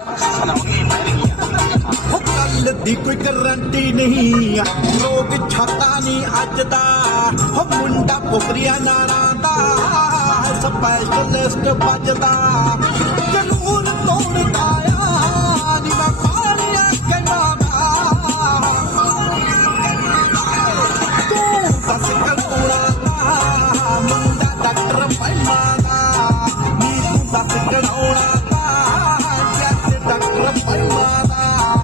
कल दी कोई गारंटी नहीं, लोग छाता नहीं अजदा, मुंडा पोखरिया नारा दा स्पेशलिस्ट बजदा, कानून तोड़दा